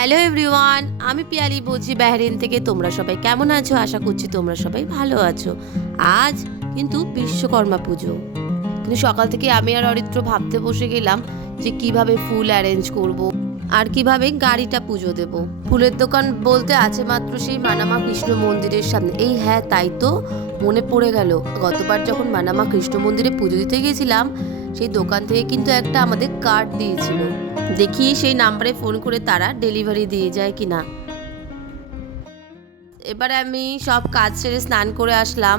Hello everyone আমি পিয়ালি বলছি বাহরিন থেকে। তোমরা সবাই কেমন আছো? আশা করছি তোমরা সবাই ভালো আছো। আজ কিন্তু বিশ্বকর্মা পুজো। কিন্তু সকাল থেকে আমি আর অরিত্র ভাবতে বসে গেলাম যে কীভাবে ফুল অ্যারেঞ্জ করব। আর কীভাবে গাড়িটা পুজো দেব। ফুলের দোকান বলতে আছে মাত্র সেই মানামা কৃষ্ণ মন্দিরের সামনে। এই হ্যাঁ তাই তো মনে পড়ে গেল। গতবার যখন মানামা কৃষ্ণ মন্দিরে পুজো দিতে গেছিলাম, সেই দোকান থেকে কিন্তু একটা আমাদের কার্ড দিয়েছিল। দেখি সেই নাম্বারে ফোন করে তারা ডেলিভারি দিয়ে যায় কি না এবারে আমি সব কাজ সেরে স্নান করে আসলাম।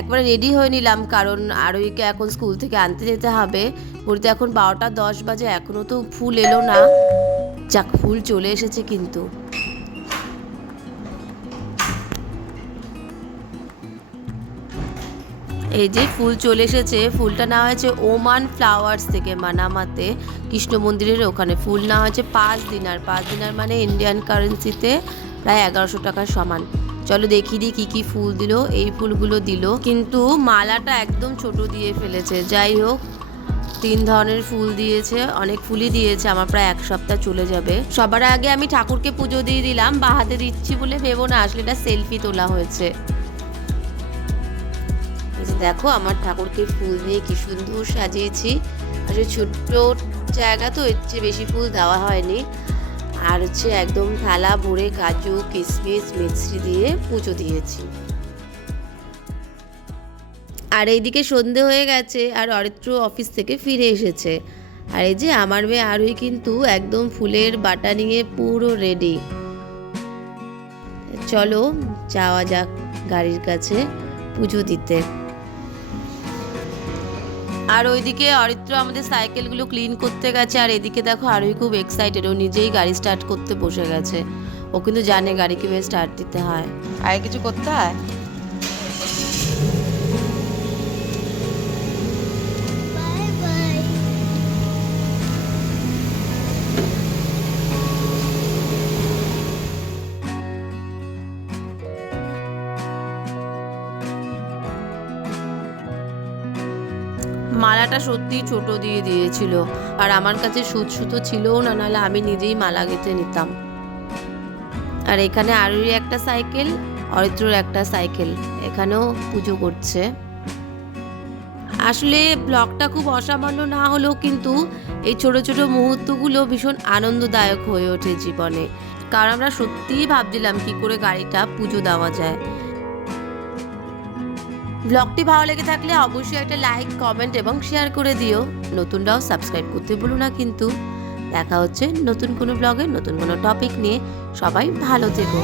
একবারে রেডি হয়ে নিলাম, কারণ আরোহীকে এখন স্কুল থেকে আনতে যেতে হবে। ঘুরতে এখন বারোটা দশ বাজে এখনও তো ফুল এলো না। যাক, ফুল চলে এসেছে কিন্তু। এই যে ফুল চলে এসেছে, ফুলটা নেওয়া হয়েছে ওমান ফ্লাওয়ার্স থেকে মানামাতে, কৃষ্ণ মন্দিরের ওখানে। ফুল নেওয়া হয়েছে পাঁচ দিনার। পাঁচ দিনার মানে ইন্ডিয়ান কারেন্সিতে প্রায় এগারোশো টাকার সমান। চলো দেখি দিই কী কী ফুল দিল, এই ফুলগুলো দিল। কিন্তু মালাটা একদম ছোট দিয়ে ফেলেছে। যাই হোক, তিন ধরনের ফুল দিয়েছে, অনেক ফুলই দিয়েছে, আমার প্রায় এক সপ্তাহ চলে যাবে। সবার আগে আমি ঠাকুরকে পুজো দিয়ে দিলাম, বা হাতে দিচ্ছি বলে ভেবো না, আসলে এটা সেলফি তোলা হয়েছে। দেখো আমার ঠাকুরকে ফুল দিয়ে কি সুন্দর সাজিয়েছি। আসলে ছোট্ট জায়গা তো, এর চেয়ে বেশি ফুল দেওয়া হয়নি। আর হচ্ছে একদম থালা, ভরে কাজু কিশমিশ মিশ্রি দিয়ে পুজো দিয়েছি। আর এইদিকে সন্ধে হয়ে গেছে আর অরিত্র অফিস থেকে ফিরে এসেছে। আর এই যে আমার মেয়ে আরোই কিন্তু একদম ফুলের বাটা নিয়ে পুরো রেডি। চলো যাওয়া যাক গাড়ির কাছে পুজো দিতে। আর ওইদিকে অরিত্র আমাদের সাইকেলগুলো ক্লিন করতে গেছে, আর এদিকে দেখো আরোই খুব এক্সাইটেড ও নিজেই গাড়ি স্টার্ট করতে বসে গেছে। ও কিন্তু জানে গাড়ি কীভাবে স্টার্ট দিতে হয়। আগে কিছু করতে হয়? মালাটা সত্যিই ছোট দিয়ে দিয়েছিল। আর আমার কাছে সুচ সুতো ছিলও না, নাহলে আমি নিজেই মালা গেঁথে নিতাম। আর এখানে আরুরই একটা সাইকেল, অরিত্রর একটা সাইকেল। এখানেও পুজো করছে। আসলে ব্লগটা খুব অসামান্য না হলেও কিন্তু এই ছোট ছোট মুহূর্তগুলো ভীষণ আনন্দদায়ক হয়ে ওঠে জীবনে। কারণ আমরা সত্যিই ভাবছিলাম কি করে গাড়িটা পুজো দেওয়া যায়। ব্লগটি ভালো লেগে থাকলে অবশ্যই একটা লাইক কমেন্ট এবং শেয়ার করে দিও। নতুনরাও সাবস্ক্রাইব করতে ভুলো না কিন্তু। দেখা হচ্ছে নতুন কোনো ব্লগে নতুন কোনো টপিক নিয়ে। সবাই ভালো থেকো।